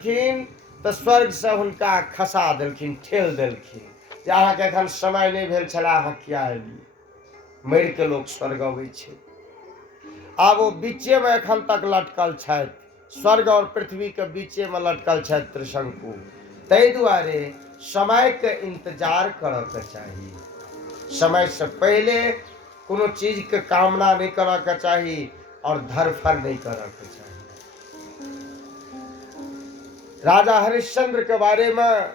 खिन तऽ स्वर्ग से हुनका खसा देलखिन, ठेल देलखिन जे अहाँके एखन समय नहीं भेल छला, अहाँ किया एलियै। मरि के लोक स्वर्ग अबै छै। आब वो बीचे में एखन तक लटकल छथि, स्वर्ग और पृथ्वी के बीचे में लटकल छथि त्रिशंकु। ताहि दुआरे समय के इंतजार करऽ के चाही। समय से पहले कोनो चीज के कामना नहीं करऽ के चाही और धरफड़ नहीं करऽ के चाही। राजा हरिश्चंद्र के बारे में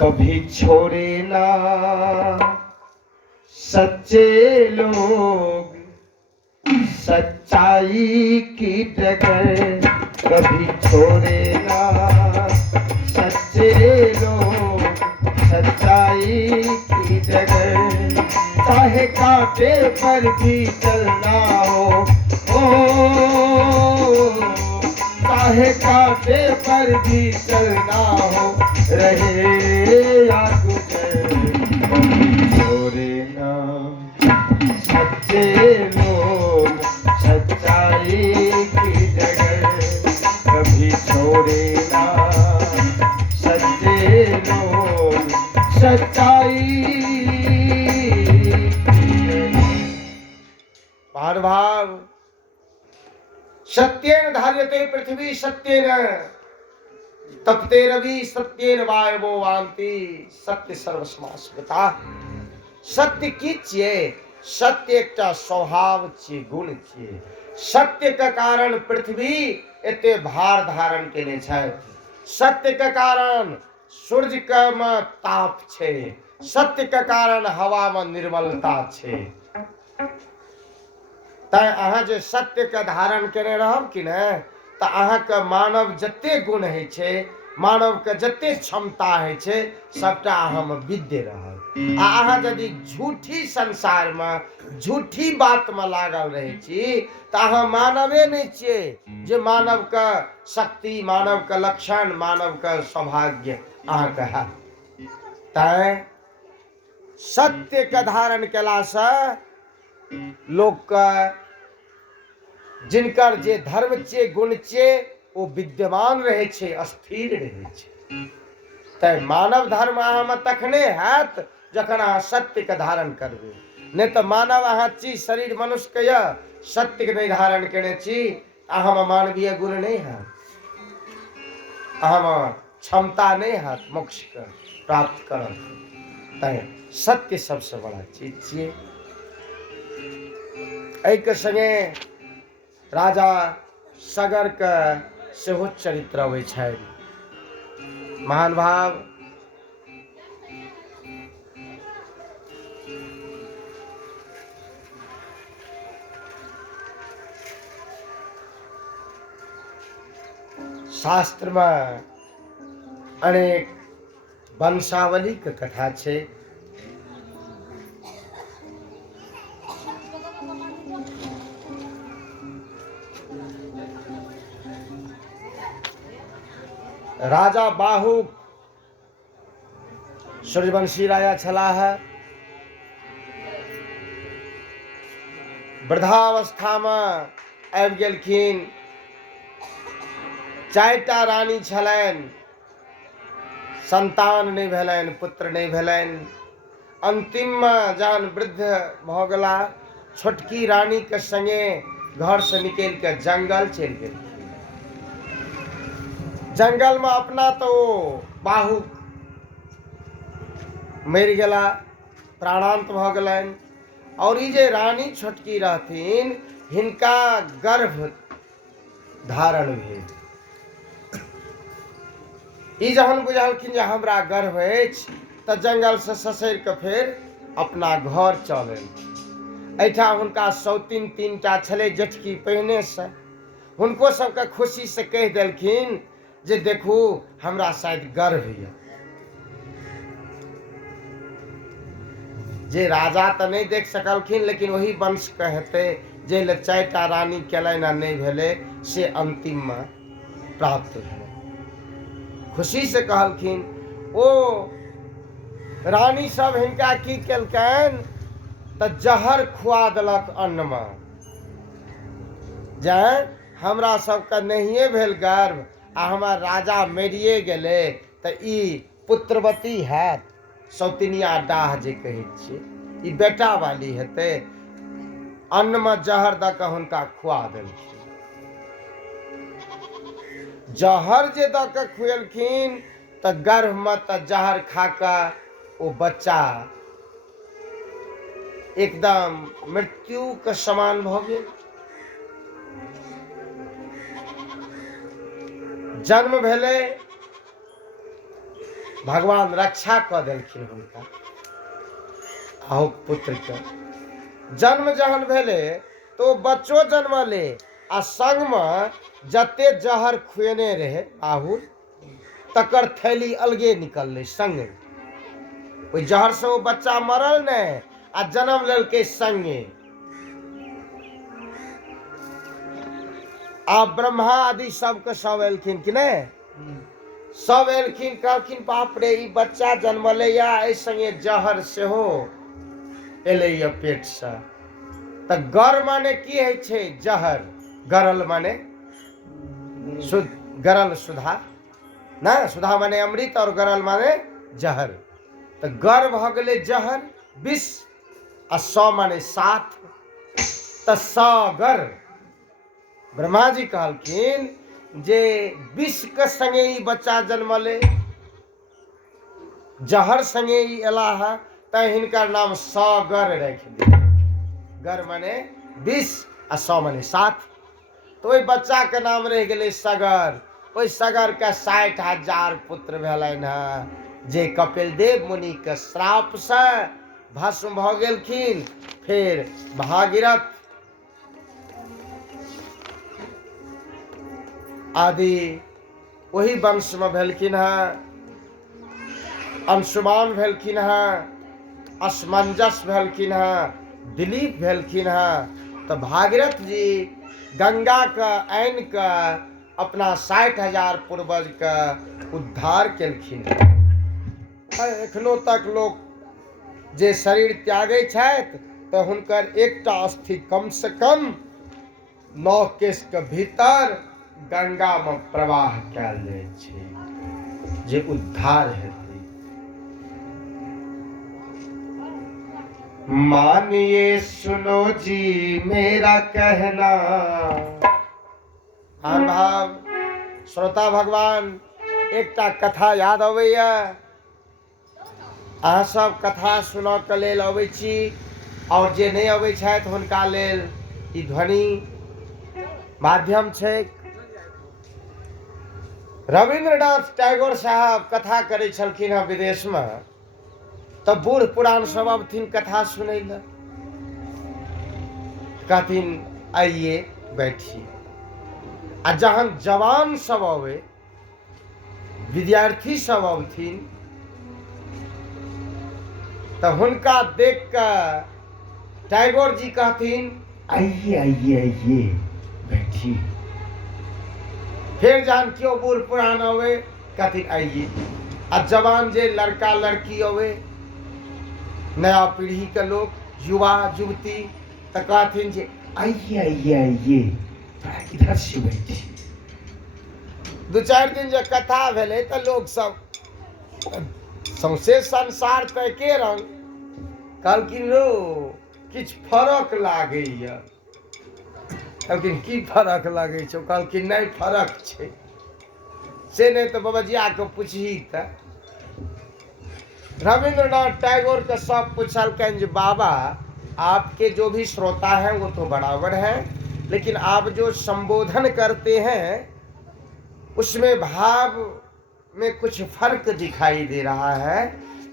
कभी छोड़े ना सच्चे लोग सच्चाई की डगर, कभी छोड़े ना सच्चे लोग सच्चाई की डगर। चाहे कांटे पर भी चलना हो, चाहे कांटे पर भी चलना हो, रहे या गुजर, छोड़े ना सच्चे लोग सच्चाई की जगह, कभी छोड़े ना सच्चे लोग सच्चाई। भाव सत्येन धार्यते पृथ्वी, सत्येन तपते रवि, सत्येन वायवो वान्ति, सत्य सर्वसमास्मृता। सत्य की छियै? सत्य एकटा स्वभाव छियै, गुण छियै। सत्य के कारण पृथ्वी एते भार धारण केने छथि। सत्य के कारण सूर्य के में ताप छै। सत्य के कारण हवा में निर्मलता छै। तैं अहाँ जे सत्य के धारण केने रहब कि ने, तऽ अहाँके मानव जते गुण होइ छै, मानव के जते क्षमता होइ छै, सबटा अहाँ में विद्य रहल। आ अहाँ यदि झूठी संसार में झूठी बात में लागल रहे छी, तऽ अहाँ मानवे नहीं छियै जे मानव के शक्ति, मानव के लक्षण, मानव के सौभाग्य अहाँ के है। तैं सत्य के धारण केला से लोक के जिनकर जे धर्म छियै, गुण छियै, ओ विद्यमान रहे छै, स्थिर रहे छै। तैं मानव धर्म अहाँ में तखने हैत जखन अहाँ सत्य के धारण करबै। नहीं तऽ मानव अहाँ छी, शरीर मनुष्य के यऽ, सत्य के नहीं धारण केने छी, अहाँ में मानवीय गुण नहीं हैत, अहाँ में क्षमता नहीं हैत मोक्ष के प्राप्त करब। तैं सत्य सबसे बड़ा चीज छियै। एहि के संगे राजा सगर के सेहो चरित्र अबै छनि। महान भाव शास्त्र में अनेक वंशावली के कथा छै। राजा बाहुक सूर्यवंशी राजा छलाह। वृद्धावस्था में आबि गेलखिन। 4टा रानी छलनि, संतान नहीं भेलनि, पुत्र नहीं भेलनि। अंतिम में जहन वृद्ध भ गेला, छोटकी रानी के संगे घर से निकल के जंगल चलि गेलखिन। जंगल में अपना तो बाहु मरि गेला, प्राणांत भ गेलनि। और ई जे रानी छोटकी रहथिन, हिनका गर्भ धारण भेल। ई जहन बुझलखिन जे हमरा गर्भ अछि, तऽ जंगल से ससरि के फेर अपना घर चल एलखिन। एहिठाम हुनका सौतीन 3टा छलै जेठकी पहिने से। हुनको सबके खुशी से कहि देलखिन जे देखू हमरा शायद गर्भ यऽ। जे राजा तऽ नहीं देख सकलखिन, लेकिन वही वंश के हेतै जे ले 4टा रानी केलनि आ नहीं भेलै, से अंतिम में प्राप्त भेलै। खुशी से कहलखिन। ओ रानी सब हिनका की केलकनि तऽ जहर खुआ देलक अन्न में। जँ हमरा सबके नहिए भेल गर्भ आ हमर राजा मरिए गेलै तऽ ई पुत्रवती हैत, सौतिनिया डाह जे कहै छियै, ई बेटा वाली हेतै। अन्नमे जहर दऽ कऽ हुनका खुआ देलखिन। जहर जे दऽ कऽ खुएलखिन तऽ गर्भमे तऽ जहर खा कऽ ओ बच्चा एकदम मृत्युके समान भऽ गेल। जन्म भेलै, भगवान रक्षा कऽ देलखिन हुनका आ पुत्रके। जन्म जहन भेलै तऽ ओ बच्चो जन्मले आ संगमे जते जहर खुएने रहे आहुर, तकर थैली अलगे निकललै संगे। ओहि जहर से ओ बच्चा मरल नहि आ जन्म लेलकै संगे। आब ब्रह्मा आदि सबके सब एलखिन कि नहीं? सब एलखिन, कहलखिन बाप रे ई बच्चा जन्मलैया, एहि संगे जहर सेहो एलैया पेट से। तऽ गर माने की है छै? जहर। गरल माने शुद्ध, गरल सुधा ना, सुधा माने अमृत और गरल माने जहर। तो गर भ गेलै जहर, विष आ 100 माने 7, तो सगर। ब्रह्मा जी कहलखिन जे विष के संगे ई बच्चा जन्मले, जहर संगे ई एला है, तैं हिनकर नाम सगर रख दियौ। गर माने विष आ 100 माने 7। तो ओहि बच्चा के नाम रह गेलै सगर। ओहि सगर के 60,000 पुत्र भेलनि हैं, जे कपिल देव मुनि के श्राप से भस्म भ गेलखिन। फिर भागीरथ आदि वही वंश में भेलखिन हैं, अंशुमान भेलखिन हैं, असमंजस भेलखिन हैं, दिलीप भेलखिन हैं। तो भागीरथ जी गंगा के आनि के अपना 60,000 पूर्वज के उद्धार केलखिन। एखनो तक लोग जे शरीर त्यागै छथि तऽ हुनकर एकटा अस्थि कम से कम 9 केश के भीतर गंगा में प्रवाह कैल जाय छै, जे उद्धार हेतै। मानिए सुनो जी मेरा कहना। हर भाव श्रोता भगवान, एकटा कथा याद अबैया। अहाँ सब कथा सुनऽ के लेल अबै छी, और जे नहीं अबै छथि हुनका लेल ई ध्वनि माध्यम छै। रविंद्रनाथ टैगोर साहब कथा करै छलखिन हैं विदेश में, तब बूढ़ पुरान सब अबथिन कथा सुनै ल। कहथिन आइए बैठिए। आ जहन जवान सब अबे, विद्यार्थी सब अबथिन, तो हुनका देख कर टैगोर जी कहथिन आइए आइए आइए बैठिए। फिर जहन क्यों बूढ़ पुरान अबे, कहथिन आइए। आ जवान जे लड़का लड़की अबे, नया पीढ़ी के लोग, युवा युवती, तो कहथिन जे आइए आइए आइए, इधर से बैठिए। 2-4 दिन जे कथा भेले तो लोग सब सौंसे संसार तो एके रंग, कहलखिन रो किछ फरक लागैया। कहलखिन की फरक लागै छौ? कहलखिन नहीं फरक छै। से नहीं तो बाबजिया के पूछही त। रविंद्रनाथ टैगोर के सब पूछलकन जे बाबा आपके जो भी श्रोता हैं वो तो बराबर हैं, लेकिन आप जो संबोधन करते हैं उसमें भाव में कुछ फर्क दिखाई दे रहा है।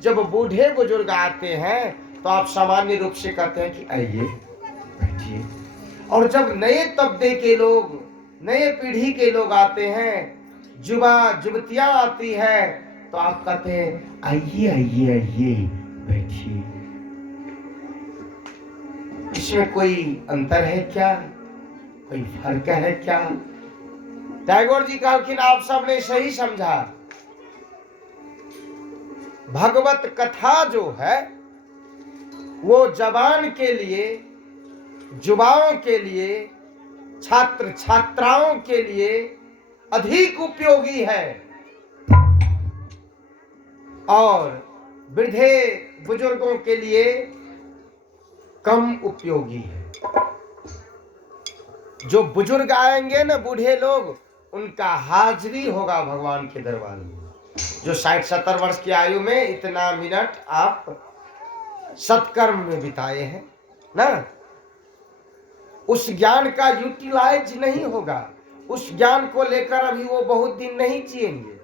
जब बूढ़े बुजुर्ग आते हैं तो आप सामान्य रूप से कहते हैं कि आइए बैठिए, और जब नए तबके के लोग, नए पीढ़ी के लोग आते हैं, युवा युवतियां आती है, तो आप कहते हैं आइए आइए आइए बैठिए। इसमें कोई अंतर है क्या? कोई फर्क है क्या? टैगोर जी कहलखिन आप सबने सही समझा। भगवत कथा जो है वो जवान के लिए, युवाओं के लिए, छात्र छात्राओं के लिए अधिक उपयोगी है और वृद्धे बुजुर्गों के लिए कम उपयोगी है। जो बुजुर्ग आएंगे ना, बूढ़े लोग, उनका हाजिरी होगा भगवान के दरबार में। जो 60-70 वर्ष की आयु में इतना मिनट आप सत्कर्म में बिताए हैं ना, उस ज्ञान का यूटिलाइज नहीं होगा। उस ज्ञान को लेकर अभी वो बहुत दिन नहीं जिएंगे।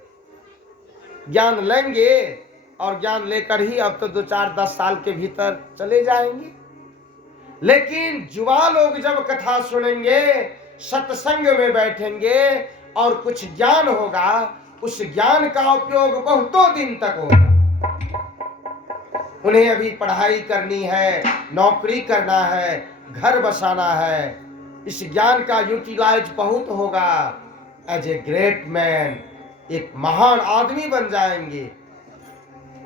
ज्ञान लेंगे और ज्ञान लेकर ही अब तो 2-4-10 साल के भीतर चले जाएंगे। लेकिन युवा लोग जब कथा सुनेंगे, सत्संग में बैठेंगे और कुछ ज्ञान होगा, उस ज्ञान का उपयोग बहुतों दिन तक होगा। उन्हें अभी पढ़ाई करनी है, नौकरी करना है, घर बसाना है, इस ज्ञान का यूटिलाइज बहुत होगा। एज ए ग्रेट मैन, एक महान आदमी बन जाएंगे।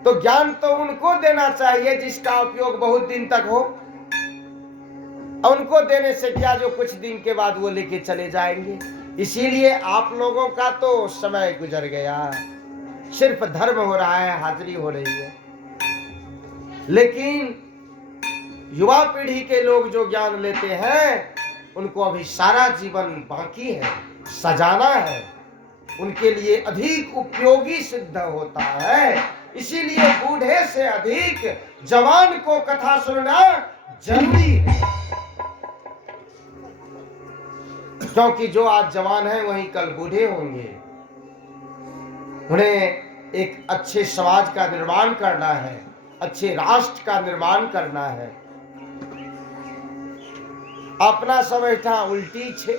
तो ज्ञान तो उनको देना चाहिए जिसका उपयोग बहुत दिन तक हो। उनको देने से क्या, जो कुछ दिन के बाद वो लेके चले जाएंगे। इसीलिए आप लोगों का तो समय गुजर गया, सिर्फ धर्म हो रहा है, हाजिरी हो रही है। लेकिन युवा पीढ़ी के लोग जो ज्ञान लेते हैं, उनको अभी सारा जीवन बाकी है, सजाना है, उनके लिए अधिक उपयोगी सिद्ध होता है। इसीलिए बूढ़े से अधिक जवान को कथा सुनना जरूरी है, क्योंकि जो आज जवान है वही कल बूढ़े होंगे। उन्हें एक अच्छे समाज का निर्माण करना है, अच्छे राष्ट्र का निर्माण करना है। अपना समझता उल्टी छे,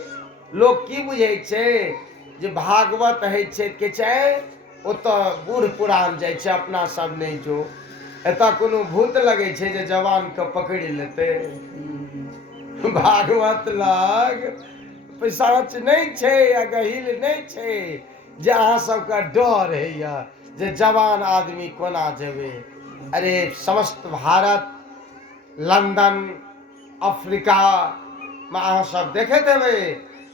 लोग की बुझे छे जे भागवत है छे के छै ओ तो बूढ़ पुरान जाय छे, अपना सब नहीं जो एता कोनो भूत लगे छे जे जवान के पकड़ लेते। भागवत लग पिशाच नहीं छे या गहिल नहीं छे जे अहाँ सबका डर है या जे जवान आदमी कोना जेबे। अरे समस्त भारत, लंदन, अफ्रीका में अहाँ सब देखे देवे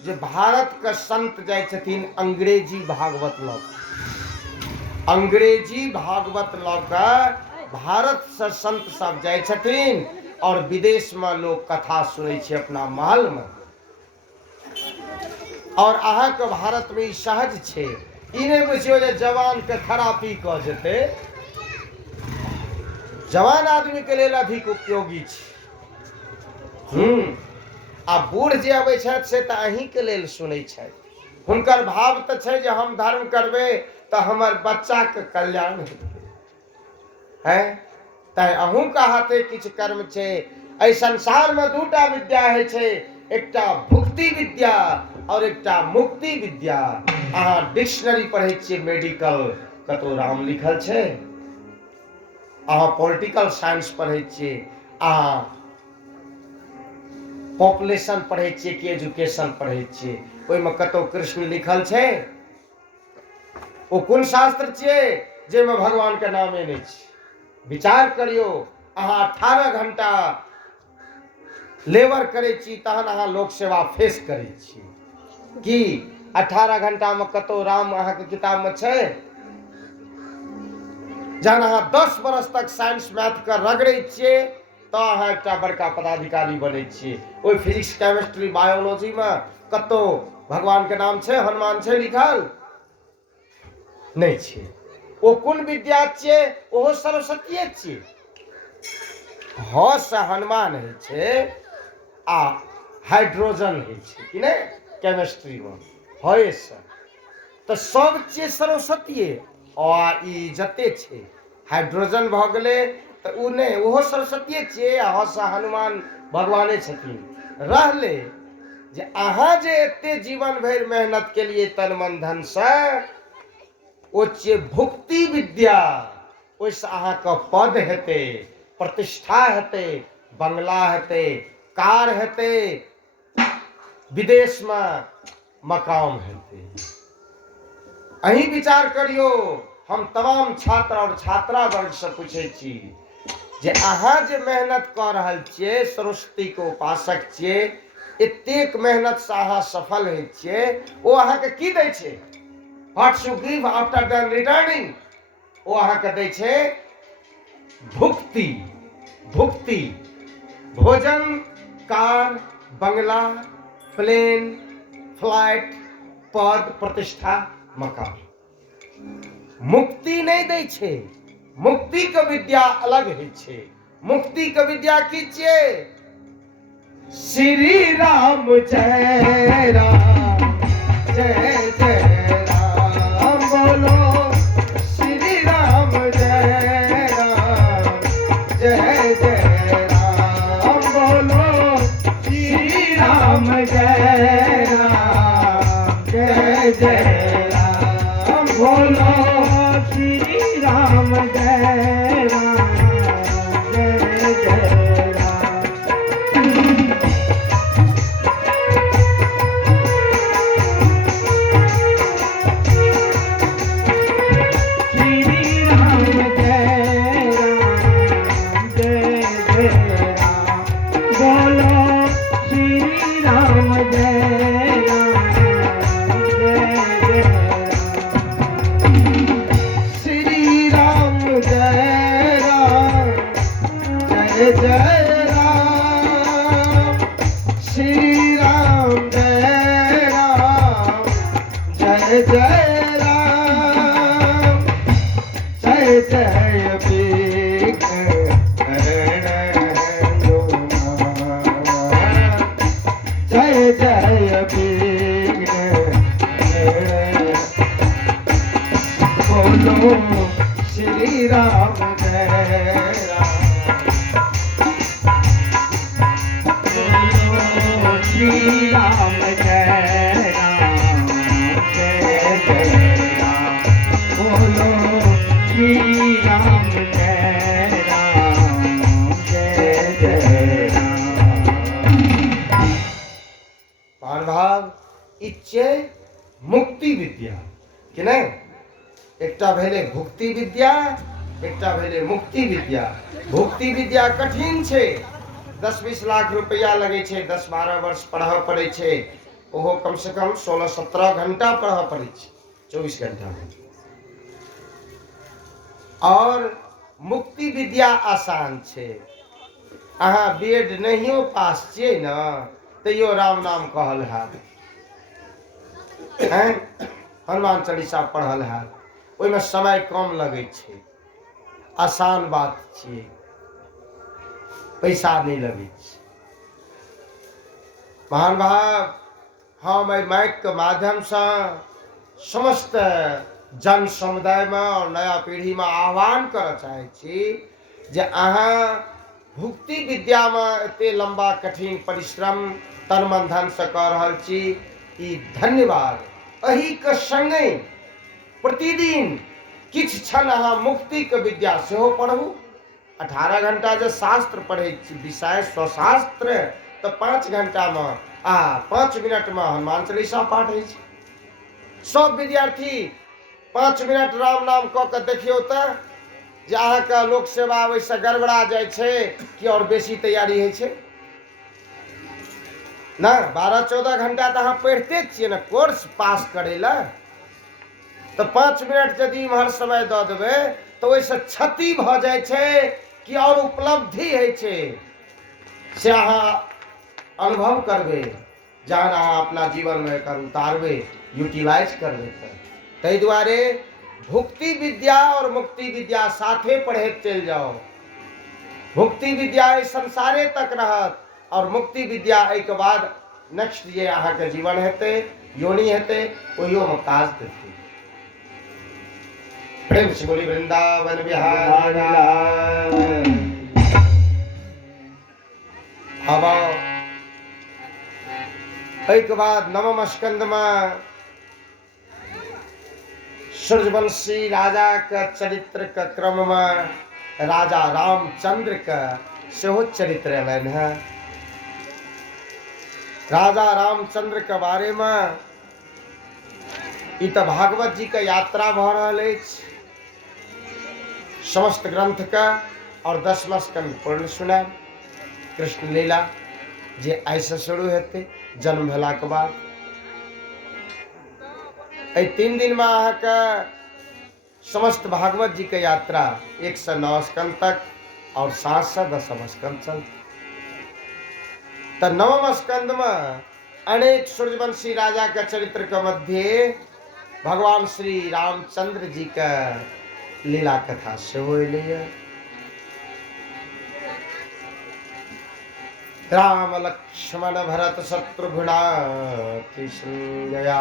जे भारत के संत जाय छथिन अंग्रेजी भागवत लग, अंग्रेजी भागवत लग भारत से संत सब जाय छथिन और विदेश में लोग कथा सुने छे अपना महल में। और अहाँ के भारत में ई सहज छे, ई नहीं बुझियो जे जवान के खरापी क जेते। जवान आदमी के लेल अधिक उपयोगी छे। आ बूढ़ जे अबै छथि से तऽ अहीं के लेल सुनै छथि। हुनकर भाव तऽ छै जे हम धर्म करबै तऽ हमर बच्चा के कल्याण हेतै है। तैं अहूँ का हाथे किछु कर्म छै। एहि संसार में दूटा विद्या है छे, एकटा भुक्ति विद्या और एकटा मुक्ति विद्या। अहाँ डिक्शनरी पढ़े छिए, मेडिकल कतौ राम लिखल छे। अहाँ पॉलिटिकल साइंस पढ़े छिए, अहाँ पॉपुलेशन पढ़े छिए कि एजुकेशन पढ़े छिए, ओहिमे कतौ कृष्ण लिखल छे? ओ कोन शास्त्र छिए जेमे भगवान के नामे नहीं छे? विचार करियो। अहाँ 18 घंटा लेबर करे छी, तहन अहाँ लोक सेवा फेस करे छी कि 18 घंटा में कतौ राम अहाँ के किताब में छे? जहन अहाँ 10 बरस तक साइंस मैथ के रगड़े छिए तो अहाँ एकटा बड़का पदाधिकारी बने छिए। ओइ फिजिक्स, केमिस्ट्री, बायोलॉजी में कतौ भगवान के नाम छे, हनुमान छे लिखल? नहीं छे। ओ कोन विद्या छिए? ओहो सरस्वतीये छिए। ह से हनुमान है छे आ हाइड्रोजन है छे कि नहीं केमिस्ट्री में है से, तो सब चीज सरस्वतीये। और ई जते छे हाइड्रोजन भ गेले तो उ नहीं, ओहो सरस्वतीये छिए। ह से हनुमान भगवाने छथिन। रहले जे अहाँ जे एते जीवन भर मेहनत के लिए तन मन धन से, ओ छिए भुक्ति विद्या। ओइसे अहाँ के पद हेते, प्रतिष्ठा हेते, बंगला हेते, कार हेते, विदेश में मकाम हेते। अहीं विचार करियो। हम तमाम छात्र और छात्रा वर्ग से पूछे छी जे अहाँ जे मेहनत कर रहल छिए, सरस्वती के उपासक छिए, एतेक मेहनत से अहाँ सफल होइ छियै, ओ अहाँके की दै छै? What you give after the returning, ओ अहाँके दै छै भुक्ति। भुक्ति, भोजन, कार, बंगला, प्लेन, फ्लाइट, पद, प्रतिष्ठा, मकान। मुक्ति नहीं दै छै। मुक्ति के विद्या अलग है छै। मुक्ति के विद्या की छियै? श्री राम जय राम, जय जय राम बोलो। श्री राम जय राम, जय जय राम बोलो। श्री राम जय राम, जय जय राम बोलो। श्री राम जय राम, जय जय राम। श्री राम जय राम, जय जय राम बोलो। श्री राम जय राम, जय जय राम। श्री राम जय राम, जय जय राम। श्री राम जय राम, जय जय राम। जय जय जय जय बोलो। श्री राम जय राम, बोलो। श्री राम जय राम, जय जय राम बोलो। श्री राम जय राम, जय जय राम। भाव इच्छे मुक्ति विद्या कि नहीं? एकटा भेले भुक्ति विद्या, एकटा भेले मुक्ति विद्या। भुक्ति विद्या कठिन छै, 10-20 लाख रुपया लगे छै, 10-12 वर्ष पढ़ऽ पड़े छै, ओहो कम से कम 16-17 घंटा पढ़ऽ पड़े छै, 24 घंटा में। और मुक्ति विद्या आसान छै। अहाँ बीएड नहियो पास छियै न, तैयो राम नाम कहल हैत, हनुमान चालीसा पढ़ल हैत, ओहिमे समय कम लगे छै, आसान बात छियै, पैसा नहीं लगे छै। महान भाव, हम एहि माइक के माध्यम से समस्त जन समुदाय में और नया पीढ़ी में आह्वान करऽ चाहे छी जे अहाँ भुक्ति विद्या में एते लंबा कठिन परिश्रम तन मन धन से कऽ रहल छी, ई धन्यवाद। एही के संगे प्रतिदिन किछ क्षण अहाँ मुक्ति के विद्या सेहो पढ़ू। 18 घंटा जे शास्त्र पढ़े छी, विषय स्वशास्त्र, तो 5 घंटा में 5 मिनट में हनुमान चालीसा पाठ होइ छै। सब विद्यार्थी 5 मिनट राम नाम कऽ के देखियौ तऽ जे अहाँके लोक सेवा ओहिसँ गड़बड़ा जाइ छै कि और बेसी तैयारी होइ छै ना। 12-14 घंटा तऽ अहाँ पढ़िते छियै ने कोर्स पास करै लए, तो 5 मिनट यदि इम्हर समय दऽ देबै तऽ ओहिसँ क्षति भऽ जाइ छै कि और उपलब्धि होइ छै से अहाँ अनुभव करबै जहन अहाँ अपना जीवन में एकर उतारबै, यूटिलाइज करबै। ताहि दुआरे भुक्ति विद्या और मुक्ति विद्या साथे पढ़ैत चलि जाओ। भुक्ति विद्या इस संसारे तक रहत और मुक्ति विद्या एहि के बाद नेक्स्ट जे अहाँके जीवन हेतै, योनि हेतै, ओहियो में काज देतै। प्रेम से बोली वृंदावन बिहारी लाल। अब एहि के बाद नवम स्कंद में सूर्यवंशी राजा के चरित्र के क्रम में राजा रामचंद्र के सेहो चरित्र अयलनि है। राजा रामचंद्र के बारे में ई तऽ भागवत जी के यात्रा भऽ रहल अछि। समस्त ग्रंथ का और 10वां स्कंद पूर्ण सुना, कृष्ण लीला जे ऐसे शुरू हेतै जन्म भेलाके बाद। 3 दिन में अहाँके समस्त भागवत जी के यात्रा 109 स्कंद तक और 7 से 10 स्कंद चल। तो 9वें स्कंद में अनेक सूर्यवंशी राजा के चरित्र के मध्य भगवान श्री रामचंद्र जी का लीला कथा से हो लिया। राम लक्ष्मण भरत शत्रुघ्ना संजया।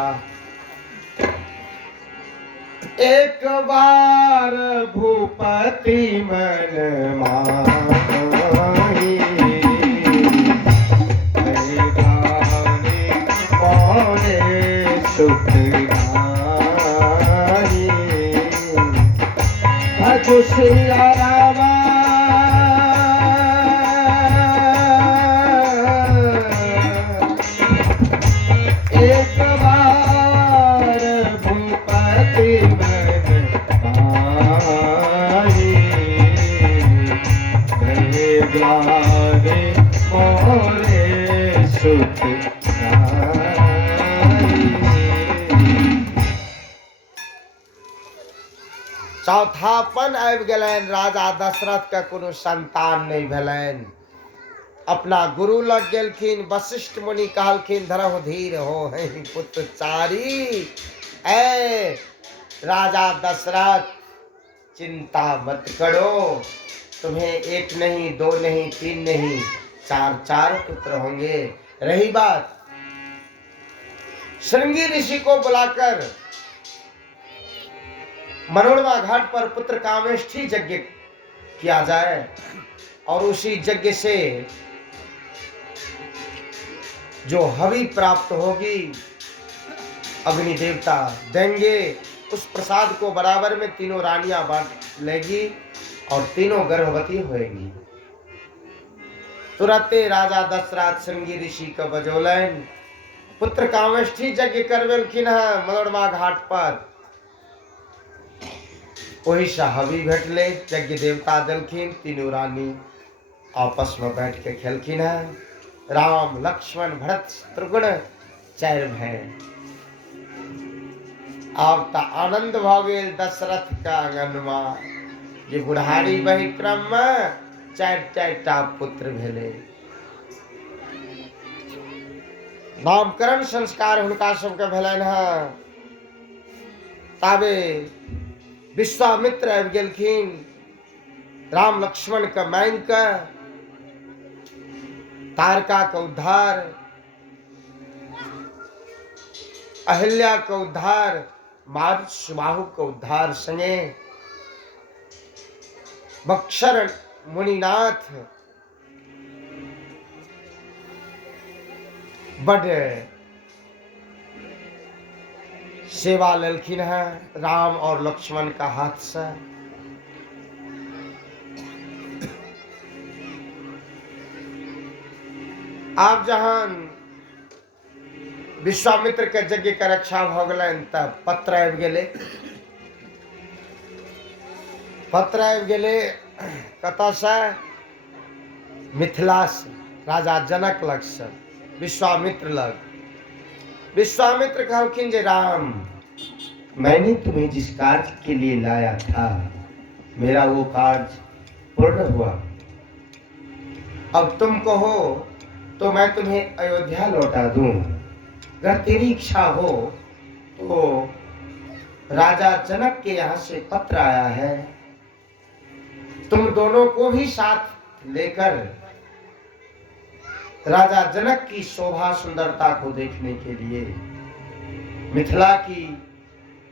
एक बार भूपति मन माही, मोरे सुख नाई। भजु सिया रामा एक बार भूपति मन माही, गावे मोरे सुख चौथापन आबि गेलनि। राजा दशरथ के कोनो संतान नहीं भेलनि। अपना गुरु लग गेलखिन। वशिष्ठ मुनि कहलखिन धरहु धीर हो है पुत्र चारी। ऐ राजा दशरथ चिंता मत करो, तुम्हें 1 नहीं 2 नहीं 3 नहीं 4 पुत्र होंगे। रही बात श्रृंगी ऋषि को बुलाकर मनोरमा घाट पर पुत्र कामेष्ठी यज्ञ किया जाए और उसी यज्ञ से जो हवि प्राप्त होगी अग्नि देवता देंगे। उस प्रसाद को बराबर में तीनों रानियां बांट लेगी और तीनों गर्भवती होएंगी। तुरंत राजा दशरथ श्रृंगी ऋषि का बजौलन पुत्र कामेष्ठी यज्ञ करवेलखिन मनोरमा घाट पर। वही से हवि भेटले, यज्ञ देवता देलखिन। तीनों रानी आपस में बैठ के खेलखिन है। राम लक्ष्मण भरत शत्रुघ्न 4 भाई। अब तो आनंद भ गेल दशरथ का आंगन में। ये बुढ़ारी वही क्रम में 4 पुत्र भेले। नामकरण संस्कार हुनका सबके भेलनि हैं। ताबे विश्वामित्र आबि गेलखिन। राम लक्ष्मण के मांगि के तारका के उद्धार, अहिल्या के उद्धार, मारुत सुबाहु के उद्धार संगे बक्षर मुनिनाथ बड़ सेवा लेलखिन है राम और लक्ष्मण का हाथ से। आप जहां विश्वामित्र के यज्ञ के रक्षा भ गेलनि तब पत्र आबि गेलै। पत्र आबि गेलै कतऽ से? मिथिला से, राजा जनक लग से विश्वामित्र लग। विश्वामित्र कहलखिन जे राम, मैंने तुम्हें जिस कार्य के लिए लाया था मेरा वो कार्य पूर्ण हुआ। अब तुम कहो तो मैं तुम्हें अयोध्या लौटा दूं। अगर तेरी इच्छा हो तो राजा जनक के यहाँ से पत्र आया है, तुम दोनों को भी साथ लेकर राजा जनक की शोभा सुंदरता को देखने के लिए, मिथिला की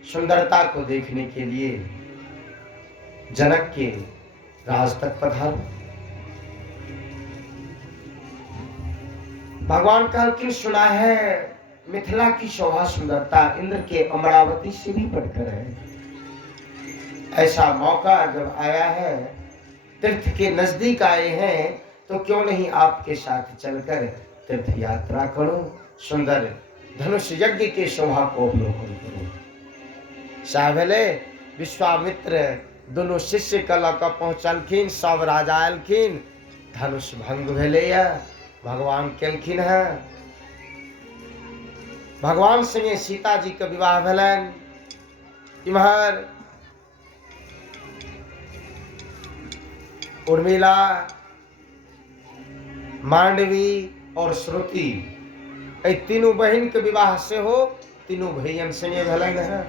सुंदरता को देखने के लिए जनक के राज तक पधारो। भगवान कहलखिन सुना है मिथिला की शोभा सुंदरता इंद्र के अमरावती से भी बढ़कर है। ऐसा मौका जब आया है, तीर्थ के नजदीक आए हैं, तो क्यों नहीं आपके साथ चलकर तीर्थ यात्रा करो, सुंदर धनुष यज्ञ के शोभा को अवलोकन करो। साभले विश्वामित्र दोनों शिष्य के लऽ कऽ पहुँचलखिन। सब राजा एलखिन, धनुष भंग भेलैया। भगवान केलखिन है। भगवान संगे सीता जी के विवाह भेलनि। इम्हर उर्मिला, मांडवी और श्रुति, ए तीनों बहन के विवाह से हो तीनों भैयन संगे भेलनि है।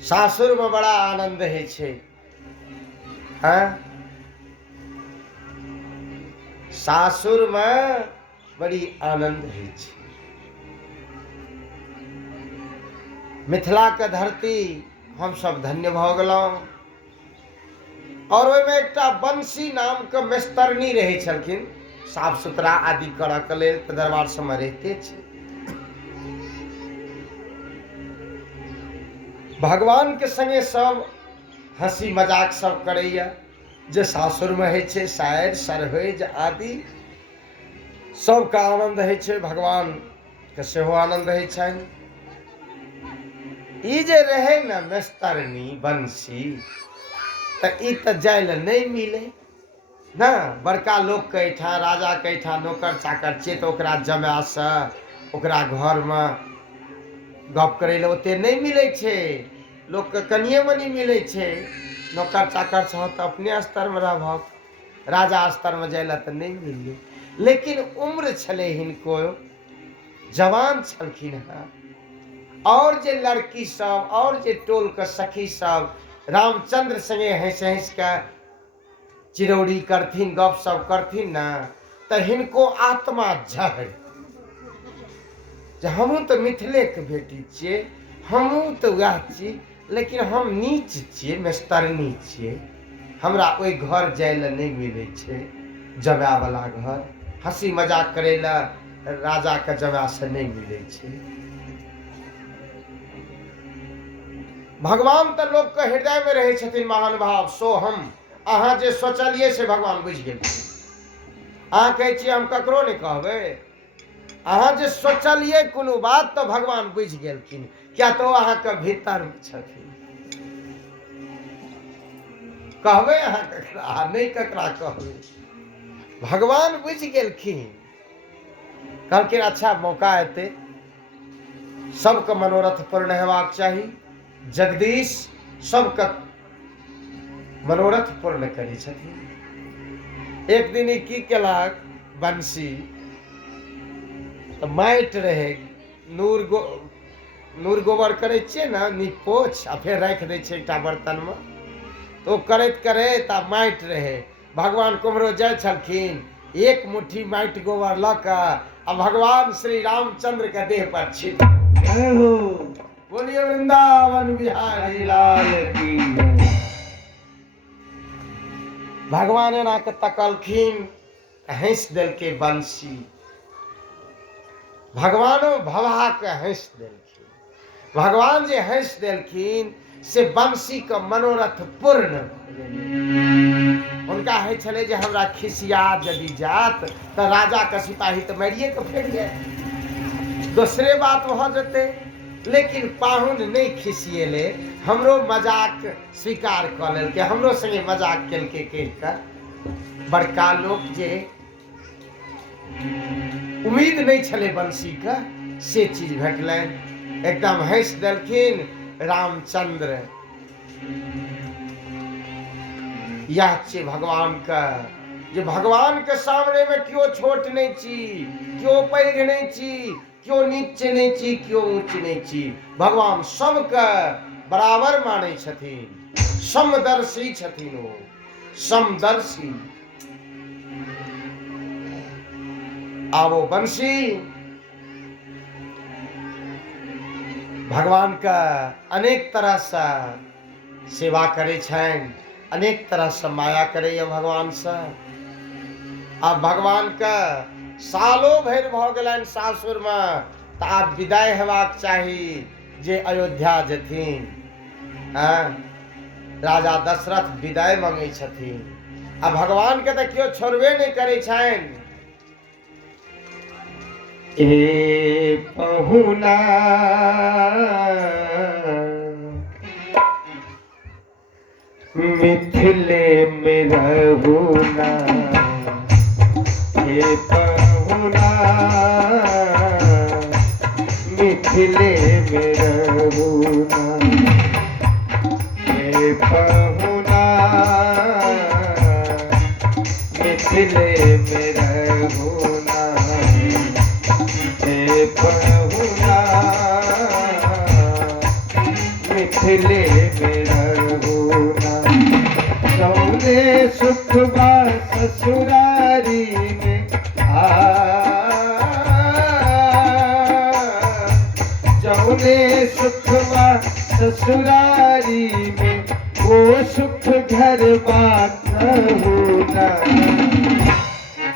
सासुर में बड़ा आनंद है छे। हाँ? सासुर में बड़ी आनंद है छे। मिथिला के धरती हम सब धन्य भ गेलहुं। और ओहिमे एकटा बंसी नाम के मेस्तरनी रहे छलखिन, साफ सुथरा आदि करऽ के लेल तऽ दरबार सबमे रहिते छै। भगवान के संगे सब हंसी मजाक सब करैया, जे सासुर में होइ छै शायर सरहज आदि सबका आनंद होइ छै, भगवान के सेहो आनंद होइ छनि। ई जे रहे न मेस्तरनी बंसी, तऽ ई तऽ जाय लए नहीं मिले ना। बड़का लोग के एहिठाम, राजा के एहिठाम नौकर चाकर छियै तऽ ओकरा जमाय से ओकरा घर में गप करे ले ओते नहीं मिले छे। लोग के कनिए मनी मिले छे। नौकर चाकर से तो अपने स्तर में रहब, राजा स्तर में जाय लए तऽ नहीं मिले। लेकिन उम्र छले हिनको, जवान छलखिन है। और जे लड़की सब और जे टोल के सखी सब रामचंद्र संगे हंस हंस के चिरौड़ी करथिन, गप सब करथिन ना, तो हिनको आत्मा झड़ जे हमहूँ तो मिथिले के बेटी छियै, हमहूँ तो वह छी, लेकिन हम नीच छियै, मेस्तरनी छियै, हमरा ओहि घर जाय लए नहीं मिले छे। जमाय वाला घर, हंसी मजाक करे ला राजा के जमाय से नहीं मिले छे। भगवान तो लोग के हृदय में रहे छथिन महानुभाव। सो हम अहाँ जे सोचलिए से भगवान बुझ गेल। अहाँ कहै छी हम ककरो नहीं कहबै, अहाँ जे सोचलिए कोनो बात तो भगवान बुझ गेलखिन, क्या तो अहाँ के भीतर में छथिन। कहबै अहाँ ककरा, नहीं ककरा कहबै, भगवान बुझ गेलखिन। कहलखिन अच्छा मौका एते, सबके मनोरथ पूर्ण हेबाक चाही। जगदीश सबके मनोरथ पूर्ण करै छथिन। एक दिन की केलक बंसी, तो माटि रहे, नूर गोबर करे छियै ना, नीप पोछ आ फिर राख दै छै एकटा बर्तन में, तो करैत करैत आ माटि रहे। भगवान कुम्हरो जाय छलखिन, एक मुट्ठी माटि गोबर लऽ कऽ आ भगवान श्री रामचंद्र के देह पर छिट। बोलिए वृंदावन बिहारी लाल की। भगवान एना के तकलखिन, हंस देलकै बंसी। भगवानो भवा के हंस देलखिन। भगवान जे हंस देलखिन से बंसी के मनोरथ पूर्ण भ गेलै। हुनका होइ छलै जे हमरा खिसिया यदि जात तऽ राजा के सिपाही तऽ मारिए के फेर जाए, दोसरे बात भऽ जेतै। लेकिन पाहुन नहीं खिसिएले, हमरो मजाक स्वीकार कऽ लेलकै, हमरो संगे मजाक केलकै कहिकऽ। बड़का लोक जे उम्मीद नहीं छले बंसी का, से चीज भेटलनि। एकदम हंस देलखिन रामचंद्र। यह छै भगवान का, जे भगवान के सामने में क्यों छोट नहीं छी, क्यों पैघ नहीं छी, क्यों नीच नहीं छी, क्यों ऊंच नहीं छी। भगवान सबके बराबर मानै छथिन, समदर्शी छथिन। ओ समदर्शी। आवो बंसी भगवान का अनेक तरह से सेवा करे छनि, अनेक तरह से माया करे भगवान से। आब भगवान के सालो भरि भऽ गेलनि सासुर में, तऽ आब विदाई हेबाक चाही जे अयोध्या जेथिन। राजा दशरथ विदाई मांगे छथिन। आ भगवान के तऽ केओ छोड़बे नहीं करे छनि। ए पहुना मिथिले में रहूना हे पहुना, मिथिले में रहूना हे पहुना, मिथिले में रहूना हे पहुना, मिथिले में रहूना। जौने सुख बा ससुरारी में जौने सुख बा ससुरारी में वो सुख घर बात होना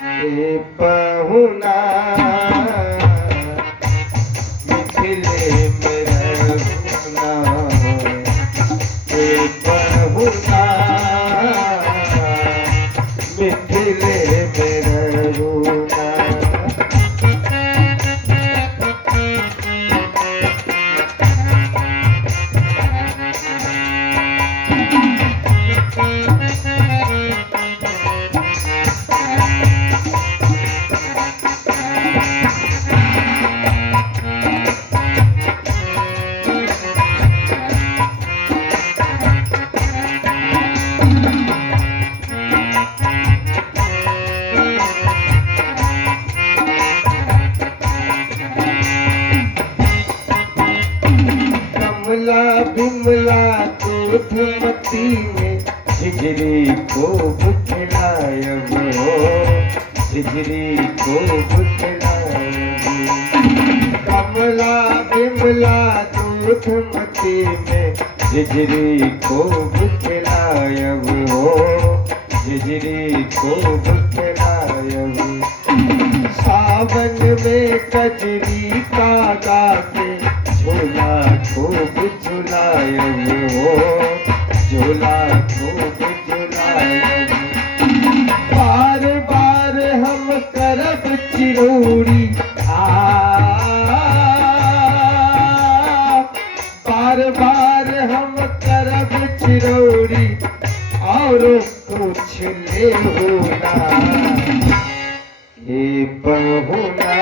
हे पहुना, मिथिले में रहूना हे पहुना, मिथिले में रहूना। बिमला दूधमती में हिजरी को बुझलायब हो, हिजरी को बुझलायब। कमला बिमला दूधमती में हिजरी को बुझलायब हो, हिजरी को बुझलायब। सावन में कजरी का गाके झूला खूब झुलायब हो, झूला खूब झुलायब। बार बार हम करब चिरौरी बार बार हम करब चिरौरी और कुछ ले होना हे पहुना,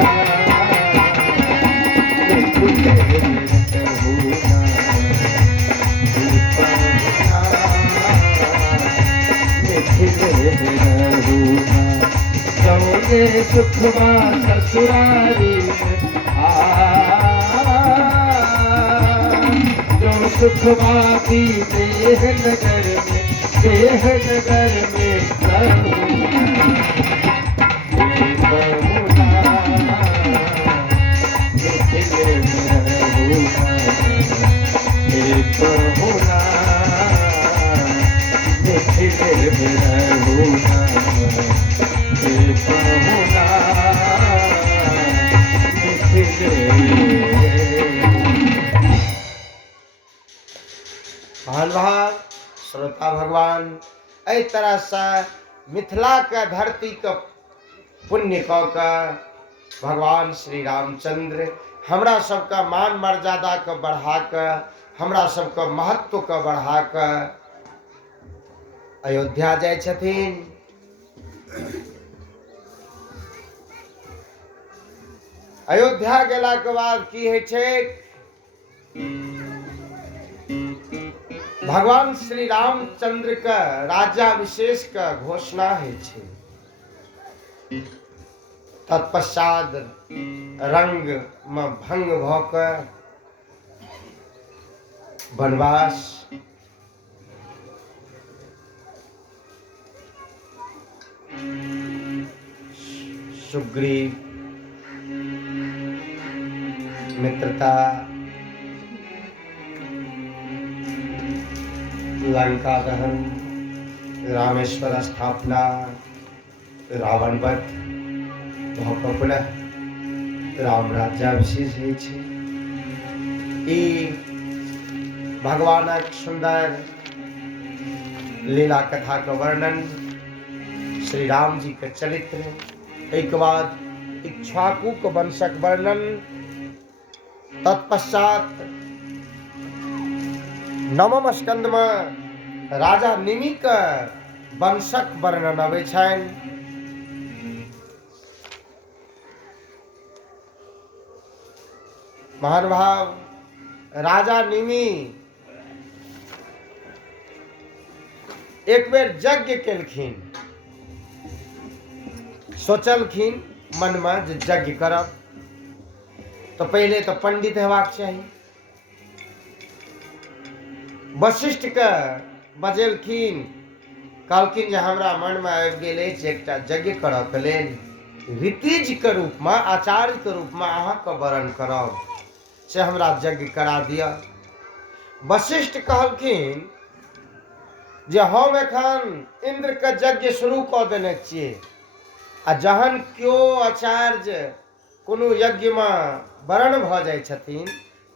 जौने सुखवा ससुरारी जो सुखवा भी देह नगर में, देह नगर में रहूना हे पहुना, मिथिले में रहूना हे पहुना, मिथिले में रहूना हे पहुना, मिथिले। भान श्रोता भगवान एहि तरह से मिथिला के धरती के पुण्य कऽ कऽ भगवान श्री रामचंद्र हमरा सबके मान मर्यादा के बढ़ा कऽ, हमरा सबके महत्व के बढ़ा कऽ अयोध्या जाइ छथिन। अयोध्या गेला के बाद की होइ छै, भगवान श्री रामचंद्र के राज्याभिषेक के घोषणा होइ छै। तत्पश्चात रंग में भंग भ कऽ वनवास, सुग्रीव मित्रता, लंका दहन, रामेश्वर स्थापना, रावण वध भऽ कऽ पुनः राम राज्याभिषेक होइ छै। ई भगवानक सुंदर लीला कथा के वर्णन, श्री राम जी के चरित्र, एक बाद इक्ष्वाकु के वंशक वर्णन, तत्पश्चात नवम स्कंद में राजा निमिक वंशक वर्णन अबै छनि। महानुभाव, राजा निमि एक बेर यज्ञ केलखिन। सोचलखिन मन में जे यज्ञ करब तो पहले तो पंडित हेबाक चाही। वशिष्ठ के बजेलखिन, कहलखिन जे हमरा मन में आबि गेल अछि एकटा यज्ञ करऽ के लेल, ऋतिज के रूप में, आचार्य के रूप में अहाँ के वरण करब, से हमरा यज्ञ करा दिया। वशिष्ठ कहलखिन जे हम एखन इंद्र के यज्ञ शुरू कऽ देने छियै, आ जहन केओ आचार्य कोनो यज्ञ में वरण भऽ जाइ छथिन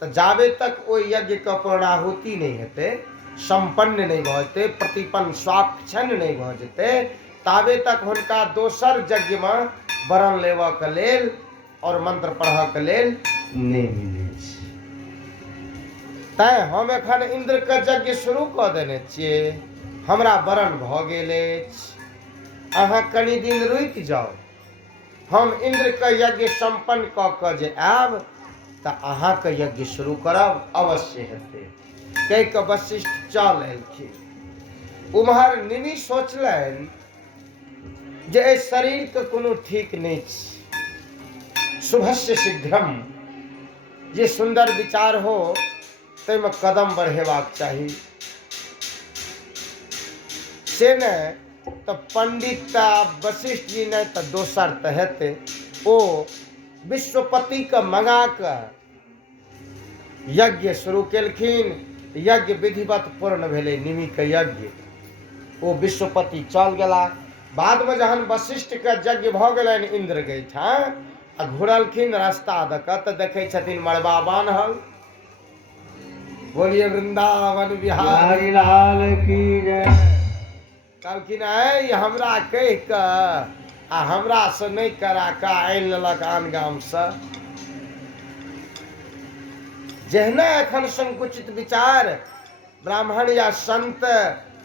तऽ जाबे तक ओहि यज्ञ के पूर्णाहुति नहीं हेतै, संपन्न नहीं भऽ जेतै, प्रतिपन्न स्वाक्षण नहीं भऽ जेतै, ताबे तक हुनका दोसर यज्ञ में वरण लेबऽ के लेल और मंत्र पढ़ऽ के लेल नहीं मिलै छै। तैं हम एखन इंद्र के यज्ञ शुरू कऽ देने छियै, हमरा वरण भऽ गेल अछि, अहाँ कनि दिन रुकि जाउ, हम इंद्र के यज्ञ संपन्न कऽ कऽ जे आयब तऽ अहाँ के यज्ञ शुरू करब, अवश्य हेतै। कहि कऽ वशिष्ठ चल एलखिन। उम्हर निमि सोचलनि जे एहि शरीर के कोनो ठीक नहीं छै, शुभस्य शीघ्रम, जे सुंदर विचार हो ताहिमे कदम बढ़ेबाक चाही। से नहीं तो पंडित वशिष्ठ जी नहीं तो दोसर तो हेतै। ओ विश्वपति के मंगा के यज्ञ शुरू केलखिन। यज्ञ विधिवत पूर्ण भेलै, निमि के यज्ञ। ओ विश्वपति चल गेला। बाद में जहन वशिष्ठ के यज्ञ भऽ गेलनि इंद्र के ठाम, आ घुरलखिन रास्ता दऽ कऽ तऽ देखै छथिन मड़बा बान्हल। बोलिए वृंदावन बिहारी लाल की जय। कहलखिन ऐ हमरा कहि कऽ आ हमरा से नहीं करा कऽ आनि लेलक आन गाम से। जेहने एखन संकुचित विचार ब्राह्मण या संत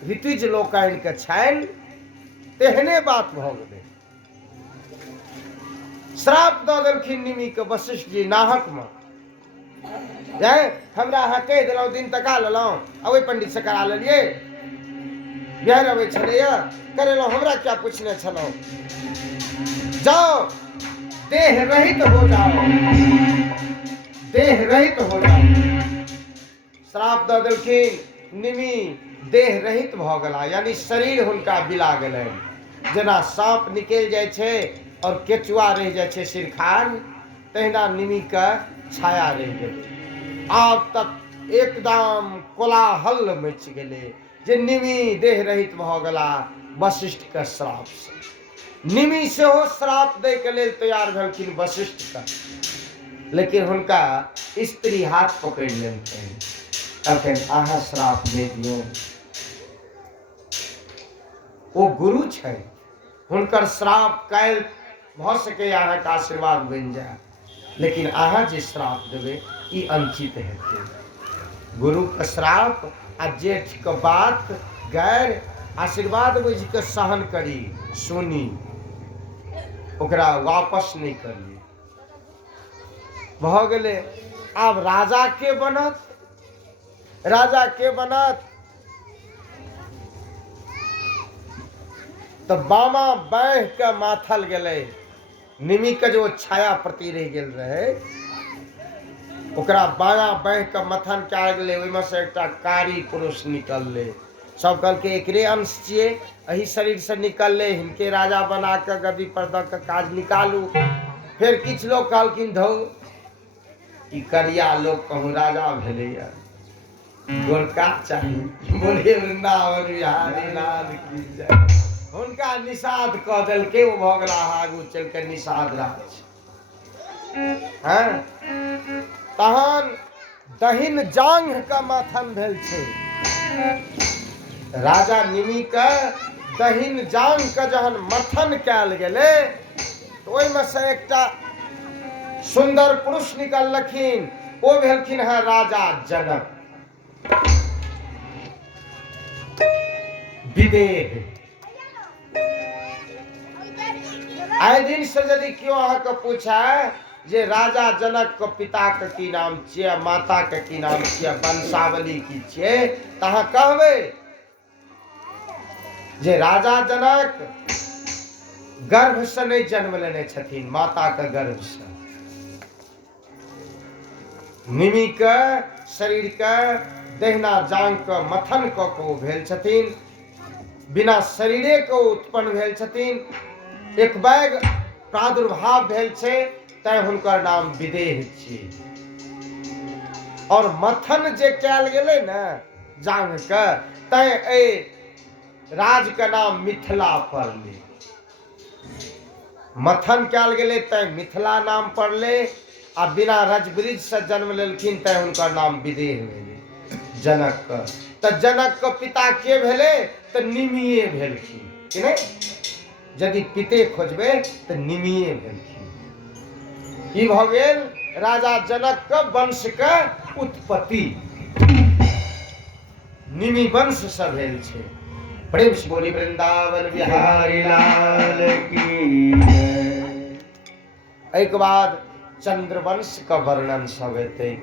ऋतिज लोकनि के छनि, तेहने बात भऽ गेलै। श्राप दऽ देलखिन निमि के वशिष्ठ जी नाहक में। हमरा अहाँ कहि देलहुँ, दिन तका लेलहुँ, अबै पंडित से करा लेलियै, बिहार अबै छलैया, करेलहुँ, हमरा क्या पूछने छलहुँ, जाओ देह रहित हो जाओ, देह रहित हो जाओ। श्राप दऽ देलखिन। निमि देह रहित भऽ गेला, यानी शरीर हुनका बिला गेलनि। जेना साँप निकलि जाइ छै और केचुआ रहि जाइ छै सिरखान, तहिना निमि के छाया रहि गेलै। आब तक एकदम कोलाहल मचि गेलै जे निमि देह रहित भऽ गेला वशिष्ठ के श्राप से। निमि सेहो श्राप दै के लेल तैयार भेलखिन वशिष्ठ के, लेकिन हुनका स्त्री हाथ पकड़ि लेलखिन, कहलखिन अहाँ श्राप नहि दियौ। ओ गुरु छै, हुनकर श्राप काल्हि भऽ सकैए अहाँके आशीर्वाद बनि जाय, लेकिन अहाँ जे श्राप देबै ई अंचित हेतै। गुरु के श्राप आ जेठ के बात गैर आशीर्वाद बुझि के सहन करी, सुनी, ओकरा वापस नहीं करिए। भऽ गेलै। आब राजा के बनत, राजा के बनत तो बामा बाँहि के माथल गेलै। निमि के जो छाया प्रति रहि गेल रहे, ओकरा बाया बाँहि के मथन कयल गेलै। ओहिमे से एकटा कारी पुरुष निकललै। सब कहलकै एकरे अंश छियै, एही शरीर से निकललै, हिनके राजा बना के गद्दी पर दऽ के काज निकालू। फिर किछु लोग कहलखिन धौ ई करिया लोग कहूँ राजा भेलैया, गोरका चाही। बोलिए वृंदावन बिहारी लाल की जय। हुनका निषाद कऽ देलकै, ओ भऽ गेला आगू चलि के निषाद राज। तहन दहिन जांघ का माथन भेल छै। राजा निमि के दहिन जांघ के जहन मथन कयल गेलै तऽ ओहिमे से एकटा सुंदर पुरुष निकललखिन। ओ भेलखिन है राजा जनक। विदेह। आइ दिन से यदि क्यों अहाँके पूछा जे राजा जनक के पिता के की नाम छियै, माता के की नाम छियै, वंशावली की छियै, तऽ अहाँ कहबै जे राजा जनक गर्भ से नहीं जन्म लेने छथिन, माता के गर्भ से। निमि के शरीर के दहिना जांग के मथन क के ओ भेल छथिन, बिना शरीरे के उत्पन्न भेल छथिन। एक बैग प्रादुर्भाव भेल छै तैं हुनकर नाम विदेह छियै। और मथन जे कयल गेलै ने जांग के, तैं ए राज के नाम मिथिला पड़लै। मथन कयल गेलै तैं मिथिला नाम पड़लै, आ बिना रजवृज से जन्म लेलखिन तैं हुनकर नाम विदेह भेलै जनक के। तऽ जनक के पिता के भेलै तऽ निमिये भेलखिन कि नहीं? यदि पिते खोजबै तऽ निमिये भेलखिन। ई भऽ गेल राजा जनक के वंश के उत्पत्ति, निमि वंश से भेल छै। प्रेम से बोली वृंदावन बिहारी लाल की जय। एहिके बाद चंद्रवंश का वर्णन सब हेतै।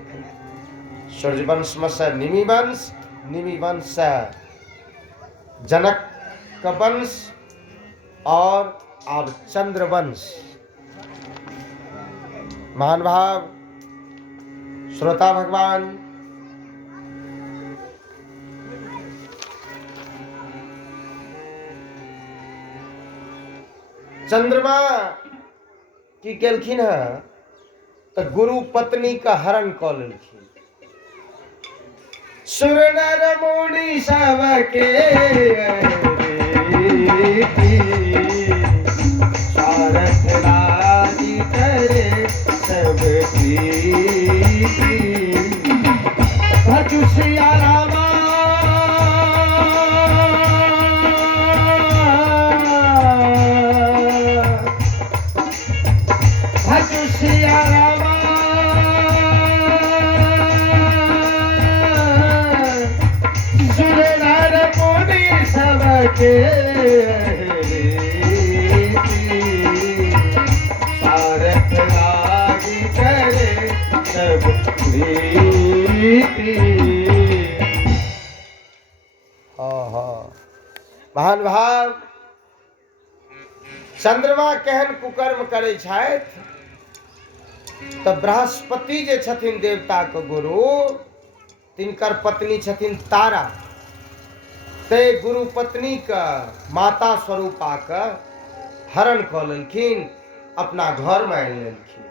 सूर्यवंश में से निमि वंश, निमि वंश से जनक का वंश और चंद्रवंश। महान भाव श्रोता भगवान, चंद्रमा की केलखिन है तो गुरु पत्नी का हरण क लेलखिन। सुर नर मुनि सबके सारथ राजी करे सब भजु सिया रामा भजु सिया रामा सुर नर मुनि सबके सारथ राजी करे सब महान भाव। चंद्रमा केहन कुकर्म करे छथि तऽ बृहस्पति जे छथिन देवता के गुरु, तिनकर पत्नी छथिन तारा। ते गुरु पत्नी के माता स्वरूपा के हरण कऽ लेलखिन, अपना घर में आनि लेलखिन।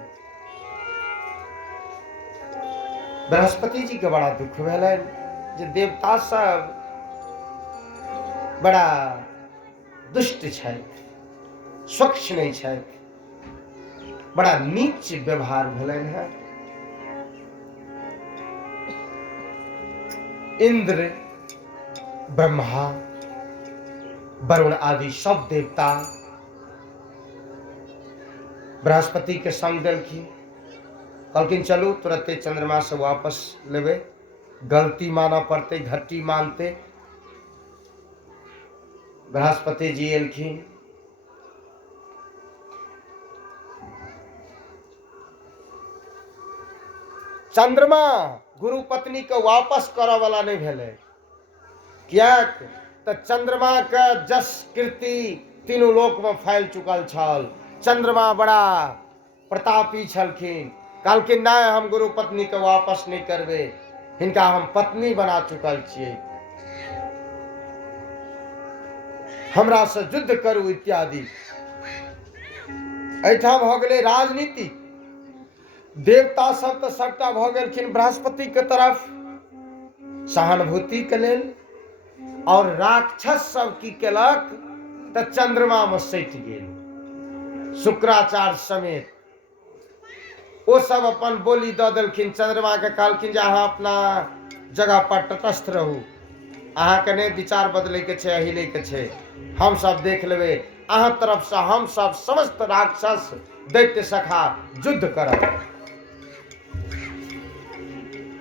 बृहस्पति जी के बड़ा दुख भेलनि जे देवता सब बड़ा दुष्ट छथि, स्वच्छ नहीं छथि, बड़ा नीच व्यवहार भेलनि है। इंद्र, ब्रह्मा, वरुण आदि सब देवता बृहस्पति के संग देलखिन। कहलखिन चलू तुरंते चंद्रमा से वापस लेबै, गलती माना पड़ते, घट्टी मानते। बृहस्पति जी एलखिन, चंद्रमा गुरु पत्नी के वापस करऽ वाला नहीं भेलै। कियाक तऽ चंद्रमा के जस कीर्ति तीनों लोक में फैल चुकल छल। चंद्रमा बड़ा प्रतापी छलखिन। कहलखिन नहीं, हम गुरु पत्नी के वापस नहीं करबे, हिनका हम पत्नी बना चुकल छियै, हमरा से युद्ध करू इत्यादि। एहिठाम भऽ गेलै राजनीति। देवता सब तऽ सबटा भऽ गेलखिन बृहस्पति के तरफ सहानुभूति के लेल, और राक्षस सब की केलक तऽ चंद्रमा में सटि गेल, शुक्राचार्य समेत। वो सब अपन बोली दऽ देलखिन चंद्रमा के। कहलखिन जे अहाँ अपना जगह पर तटस्थ रहू, अहाँ के नहीं विचार बदले के छै, हिले के छै, हम सब देख लेबै। अहाँ तरफ से हम सब समस्त राक्षस दैत्य सखा युद्ध करब।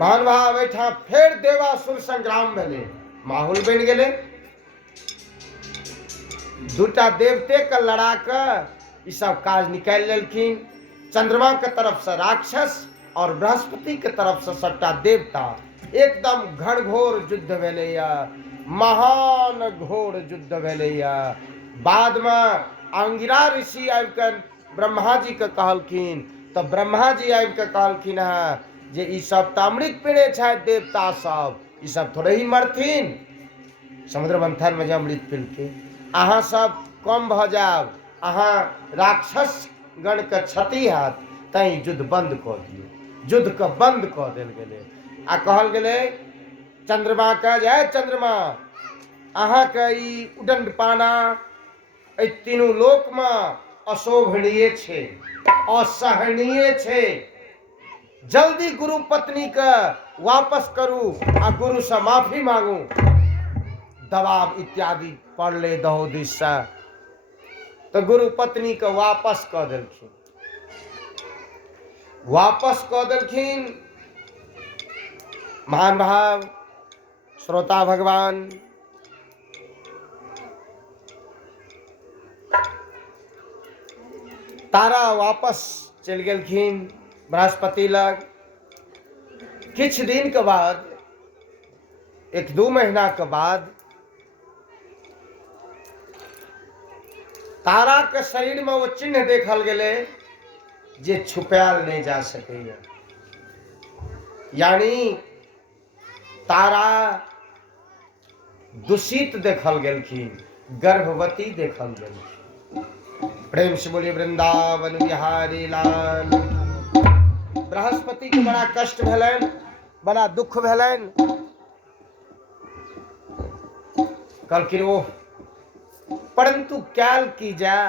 महान भाव एहिठाम फेर देवासुर संग्राम भेलै, माहौल बनि गेलै। दूटा देवते के लड़ा के सब काज निकाल लेलखिन। चंद्रमा के तरफ से राक्षस और बृहस्पति के तरफ से सबटा देवता। एकदम घनघोर युद्ध भेलैया, महान घोर युद्ध भेलैया। बाद में अंगिरा ऋषि आबि के ब्रह्मा जी के कहलखिन, तो ब्रह्मा जी आबि के कहलखिन है जे ई सब तऽ अमृत पीने छथि देवता सब, ई सब थोड़े ही मरथिन समुद्र मंथन में जे अमृत पीलके। अहाँ सब कम भ जाब, अहाँ राक्षस गण के क्षति हैत, तैं युद्ध बंद कऽ दियौ। युद्ध के बंद कऽ देल गेलै आ कहल गेलै चंद्रमा के जे चंद्रमा अहाँ के ई उदंड पाना एहि तीनू लोक में अशोभनीय छै, असहनीय छै। जल्दी गुरु पत्नी के वापस करू आ गुरु से माफी मांगू। दबाव इत्यादि पड़ले दहो दिस से, तो गुरु पत्नी के वापस कऽ देलखिन। वापस कऽ देलखिन। महान भाव श्रोता भगवान, तारा वापस चल गेलखिन बृहस्पति लग। किछ दिन के बाद, 1-2 महीना के बाद, तारा के शरीर में वो चिन्ह देखल गेले जे छुपायल नहीं जा सकैया। यानी तारा दूषित देखल गेलखिन, गर्भवती देखल गेलखिन। प्रेम से बोलिए वृंदावन बिहारी लाल। बृहस्पति के बड़ा कष्ट भेलन, बड़ा दुख भेलन। कहलखिन ओ परंतु कैल की जाय,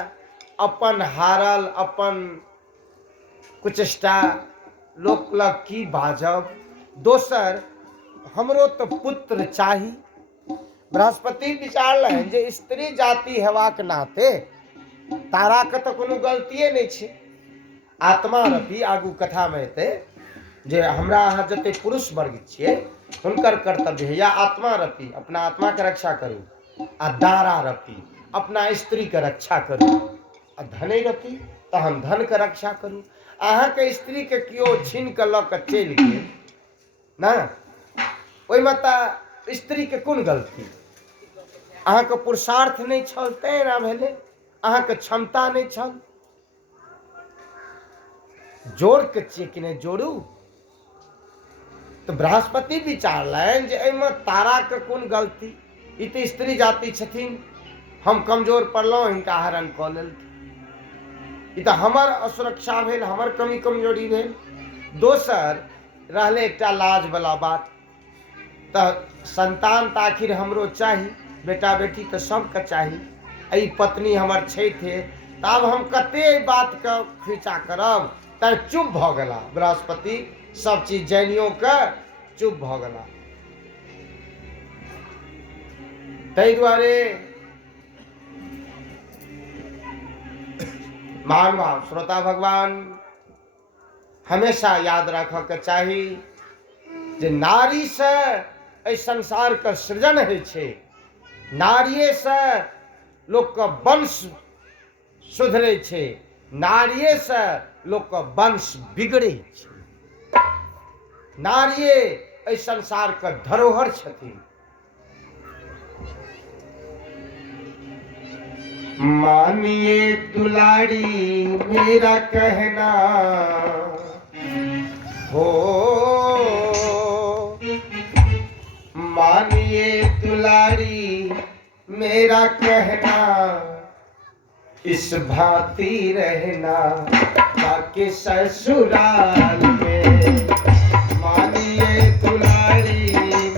अपन हारल अपन कुचेष्टा लोक लग की बाजब। दोसर हमरो तो पुत्र चाही। बृहस्पति विचारलनि जे स्त्री जाति हेबाक नाते तारा के तो कोनो गलतिये नहीं छै। आत्मा रपी आगू कथा में हेतै जे हमरा अहाँ जते पुरुष वर्ग छियै हुनकर कर्तव्य है या आत्मा रपी अपना आत्मा के रक्षा करू, आ दारा रपी अपना स्त्री के रक्षा करू, आ धने रपी तहन धन के रक्षा करू। अहाँ के स्त्री के कियो छीन के लऽ के चलि गेल ना, ओहिमे तऽ स्त्री के कोन गलती? अहाँ के पुरुषार्थ नहीं छल तैं एना भेलै, अहाँ के क्षमता नहीं छल। जोड़ के छियै कि नहीं जोड़ू। तो बृहस्पति विचारलनि जे एहिमे तारा के कोन गलती? ई तऽ स्त्री जाति छथिन, हम कमजोर पड़लहुँ हिनका हरण कऽ लेलखिन। ई तऽ हमर असुरक्षा भेल, हमर कमी कमजोरी भेल। दोसर रहलै एकटा लाज वाला बात, तऽ संतान तऽ आखिर हमरो चाही, बेटा बेटी तऽ सबके चाही। एहि पत्नी हमर छथि, तब हम कते बात के खींचा करब। तऽ चुप भऽ गेला बृहस्पति, सब चीज जानियो के चुप भऽ गेला। ताहि दुआरे महानुभाव श्रोता भगवान हमेशा याद रखऽ के चाही जे नारी से एहि संसार के सृजन होइ छै, नारिये से लोक के वंश सुधरै छै, नारिये से लोक के वंश बिगड़ै छै। नारिये एहि संसार के धरोहर छथिन। मानिए दुलारी मेरा कहना हो, मानिए दुलारी मेरा कहना, इस भांति रहना ताकि ससुराल में। मानिए दुलारी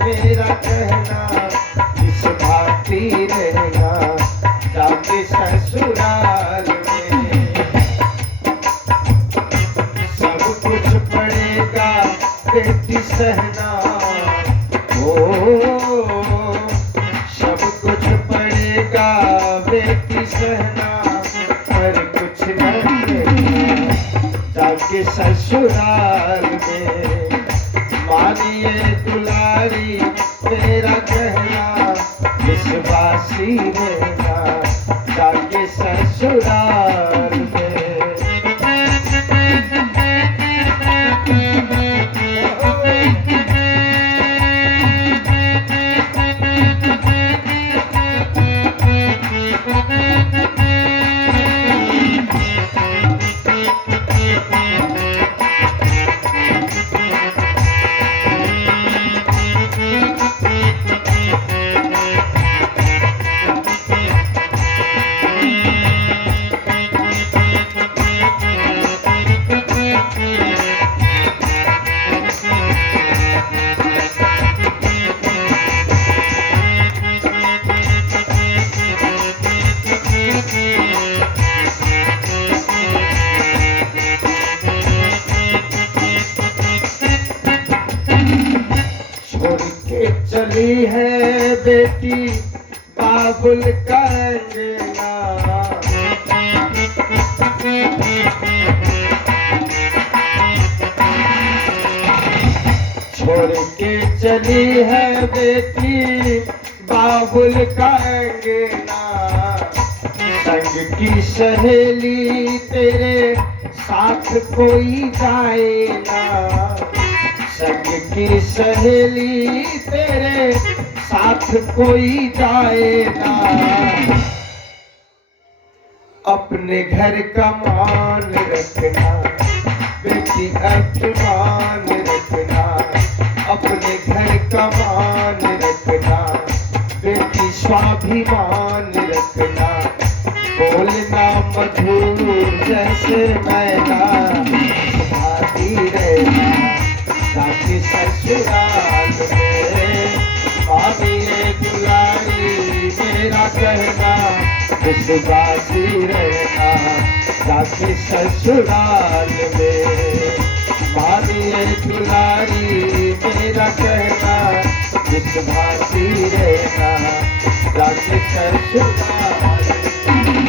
मेरा कहना, इस भांति रहना ताकि ससुराल में। सब कुछ पड़ेगा बेटी सहना, ओ सब कुछ पड़ेगा बेटी सहना, पर कुछ नहीं जाके ससुराल में। मानिए दुलारी मेरा कहना, विश्वासी रहना जाके ससुराल में। चली है बेटी बाबुल का अंगना, छोड़ के चली है बेटी बाबुल का अंगना। संग की सहेली तेरे साथ कोई जाए ना, संग की सहेली तेरे साथ कोई जाएगा। अपने घर का मान रखना बेटी, अभिमान रखना। अपने घर का मान रखना बेटी, स्वाभिमान रखना। बोलना मधुर जैसे मैना, सुभाती रहना जाके ससुराल में। मानिए दुलारी मेरा कहना, विश्वासी रहना जाके ससुराल में। मानिए दुलारी मेरा कहना, विश्वासी रहना जाके ससुराल में।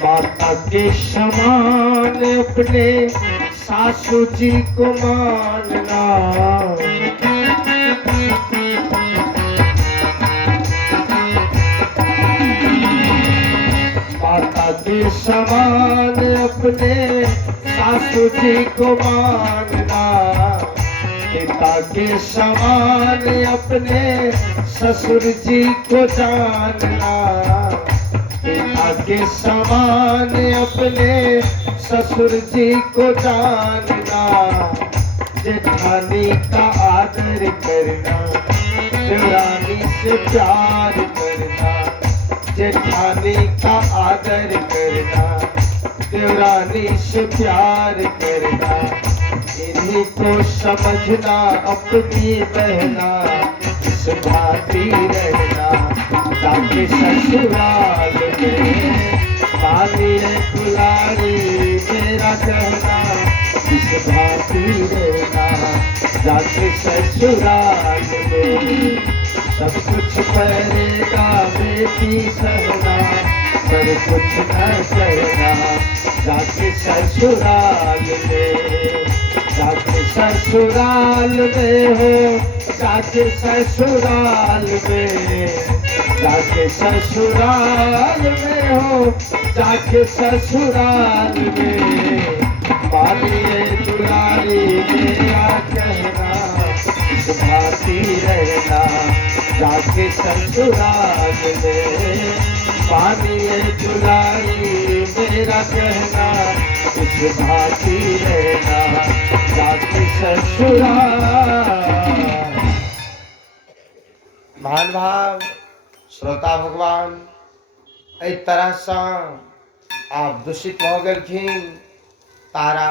माता के समान अपने सासू जी को मानना, माता के समान अपने सासू जी को मानना। पिता के समान अपने ससुर जी को जानना, पिता के समान अपने ससुर जी को जानना। जेठानी का आदर करना, देवरानी से प्यार करना। जेठानी का आदर करना, देवरानी से प्यार करना। इन्हीं को समझना अपनी बहना, सुभाती रहना जाके ससुराल में। मानिए दुलारी मेरा कहना, सुभाती रहना जाके ससुराल में। सब कुछ करेगा बेटी सहना, पर कुछ न करना जाके ससुराल में। जाके ससुराल में हो, जाके ससुराल में। जाके ससुराल में हो, जाके ससुराल में। मानिए दुलारी मेरा कहना, सुभाती रहना जाके ससुराल में। मानिए दुलारी मेरा कहना, सुभाती रहना जाके ससुराल। महान भाव श्रोता भगवान, एहि तरहसँ आब दूषित भऽ गेलखिन। तारा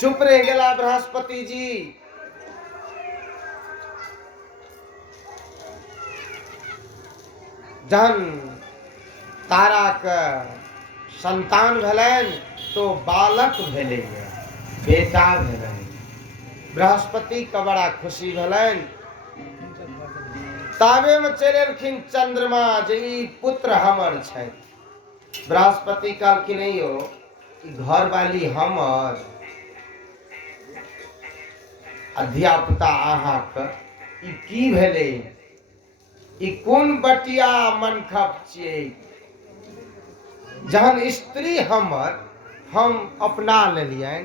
चुप रहि गेला बृहस्पति जी। जहन ताराके संतान भेलनि तो बालक भेलैए, बेटा भेलनि। बृहस्पतिके बड़ा खुशी भेलनि। ताबेमे चलि एलखिन चंद्रमा जे ई पुत्र हमर छथि। बृहस्पति कहलखिन यौ ई घरवाली हमर आ धियापुता अहाँके, ई की भेलै? ई कोन बटिया मनखब छियै? जहन स्त्री हमर हम अपना लेलियनि,